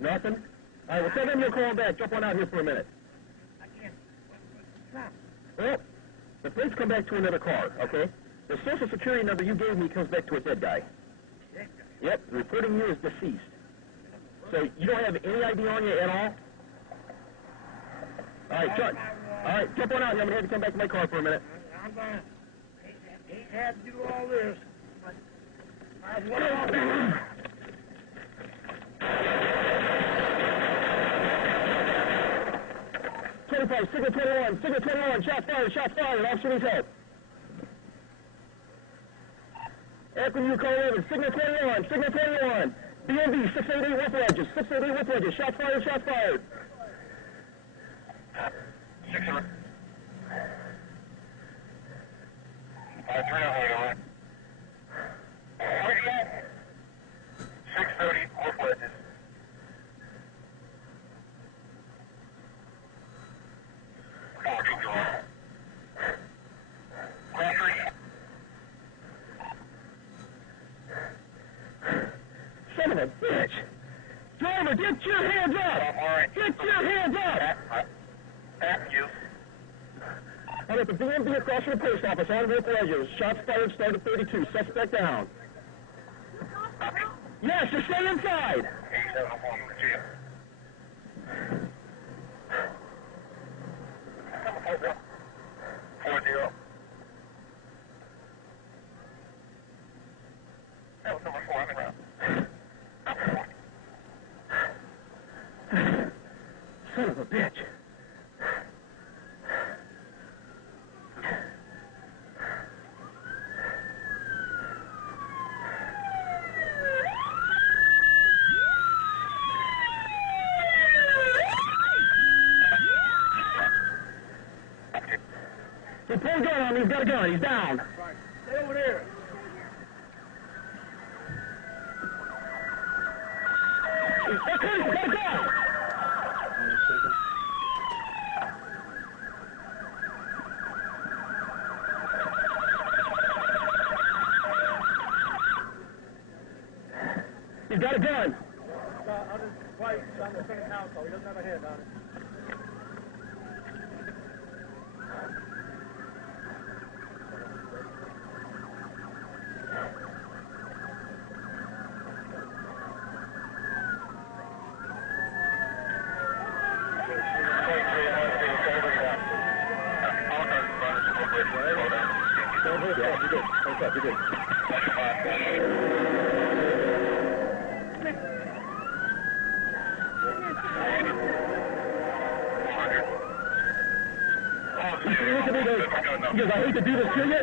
Nothing? All right, well, tell them you'll call back. Jump on out here for a minute. I can't. Stop. Well, the plates come back to another car, okay? The Social Security number you gave me comes back to a dead guy. Dead guy. Yep, reporting you as deceased. So you don't have any ID on you at all? All right, jump on out here. I'm going to have to come back to my car for a minute. I'm going to. Hate to have to do all this, but might as well. 25, signal 21, shots fired, officer needs help. After you call in, signal 21, BMB 688 with wedges, shots fired. 600. 308. 630 with wedges. Son of a bitch! Driver, get your hands up! Get your hands up! Thank you. I'm at the BMB across from the post office on Rick Ledgers. Shots fired, started 32. Suspect down. Yes, just stay inside! 8701, Jim. Four zero. That was number 4 on the ground. Son of a bitch. He pulled a gun on me. He's got a gun. He's down. Right. Stay over there. He's got a gun. He's got a gun. On his right, on the second console. He doesn't have a head on it. You're good. Because I hate to do this to you.